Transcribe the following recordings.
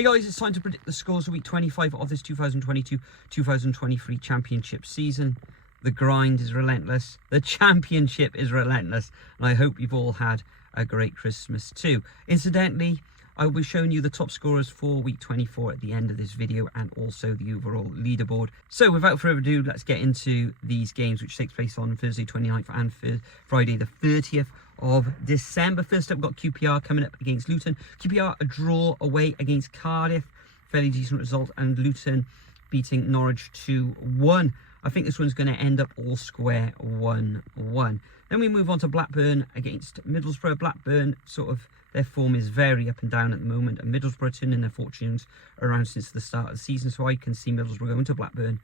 Hey guys, it's time to predict the scores of week 25 of this 2022-2023 championship season. The grind is relentless, the championship is relentless, and I hope you've all had a great Christmas too. Incidentally, I will be showing you the top scorers for week 24 at the end of this video, and also the overall leaderboard. So without further ado, let's get into these games, which takes place on Thursday 29th and Friday the 30th of December. First up, we've got QPR coming up against Luton. QPR a draw away against Cardiff, fairly decent result, and Luton beating Norwich 2-1. I think this one's going to end up all square 1-1. Then we move on to Blackburn against Middlesbrough. Blackburn, their form is very up and down at the moment, and Middlesbrough turning their fortunes around since the start of the season, so I can see Middlesbrough going to Blackburn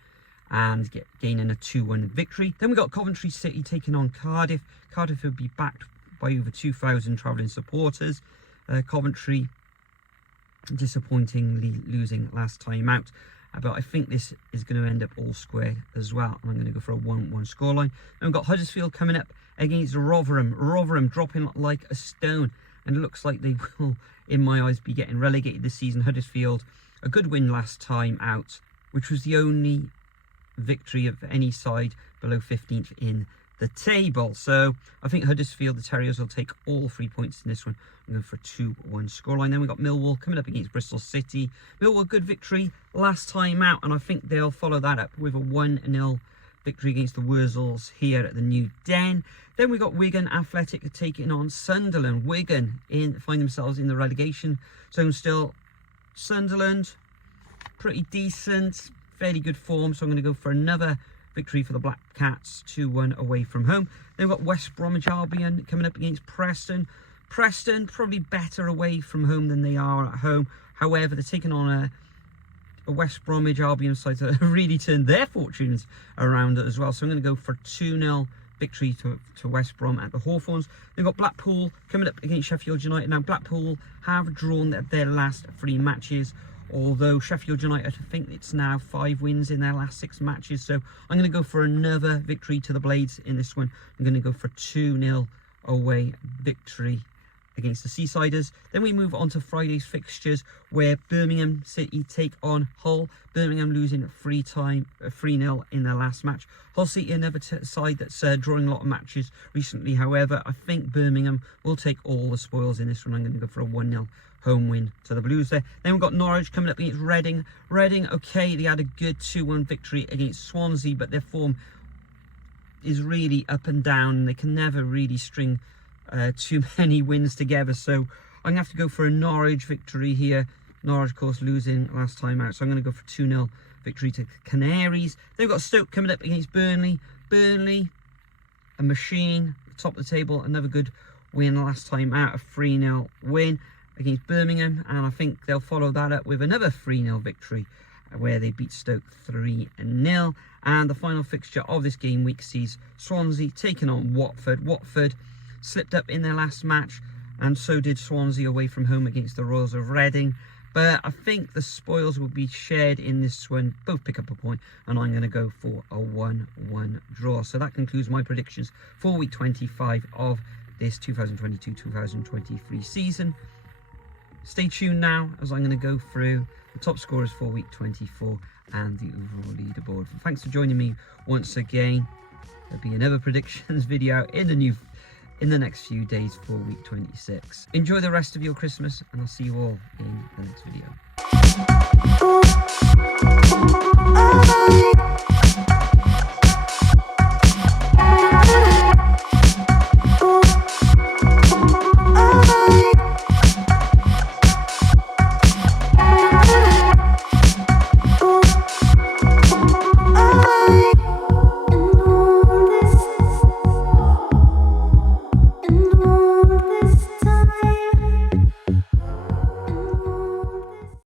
and gaining a 2-1 victory. Then we got Coventry City taking on Cardiff. Cardiff will be backed by over 2,000 travelling supporters. Coventry disappointingly losing last time out, but I think this is going to end up all square as well, and I'm going to go for a 1-1 scoreline. Then we've got Huddersfield coming up against Rotherham. Rotherham dropping like a stone, and it looks like they will, in my eyes, be getting relegated this season. Huddersfield, a good win last time out, which was the only victory of any side below 15th in the table. So I think Huddersfield, the Terriers, will take all 3 points in this one. I'm going for a 2-1 scoreline. Then we've got Millwall coming up against Bristol City. Millwall, good victory last time out, and I think they'll follow that up with a 1-0 victory against the Wurzels here at the New Den. Then we got Wigan Athletic taking on Sunderland. Wigan find themselves in the relegation zone still. Sunderland, pretty decent, fairly good form, so I'm going to go for another victory for the Black Cats, 2-1 away from home. Then we've got West Bromwich Albion coming up against Preston. Preston probably better away from home than they are at home. However, they're taking on a West Bromwich Albion side that really turned their fortunes around as well. So I'm going to go for 2-0 victory to West Brom at the Hawthorns. They've got Blackpool coming up against Sheffield United. Now, Blackpool have drawn their last 3 matches, although Sheffield United, I think it's now 5 wins in their last 6 matches. So I'm going to go for another victory to the Blades in this one. I'm going to go for 2-0 away victory against the Seasiders. Then we move on to Friday's fixtures, where Birmingham City take on Hull. Birmingham losing 3-0 in their last match. Hull City, another side that's drawing a lot of matches recently. However, I think Birmingham will take all the spoils in this one. I'm going to go for a 1-0 home win to the Blues there. Then we've got Norwich coming up against Reading. Reading, okay, they had a good 2-1 victory against Swansea, but their form is really up and down. They can never really string too many wins together, so I'm going to have to go for a Norwich victory here. Norwich, of course, losing last time out, so I'm going to go for 2-0 victory to Canaries. Then we've got Stoke coming up against Burnley. Burnley, a machine, top of the table, another good win last time out, a 3-0 win against Birmingham, and I think they'll follow that up with another 3-0 victory where they beat Stoke 3-0. And the final fixture of this game week sees Swansea taking on Watford. Watford slipped up in their last match, and so did Swansea away from home against the Royals of Reading, but I think the spoils will be shared in this one. Both pick up a point, and I'm going to go for a 1-1 draw. So that concludes my predictions for week 25 of this 2022-2023 season. Stay tuned now, as I'm going to go through the top scorers for week 24 and the overall leaderboard. Thanks for joining me once again. There'll be another predictions video in the next few days for week 26. Enjoy the rest of your Christmas, and I'll see you all in the next video.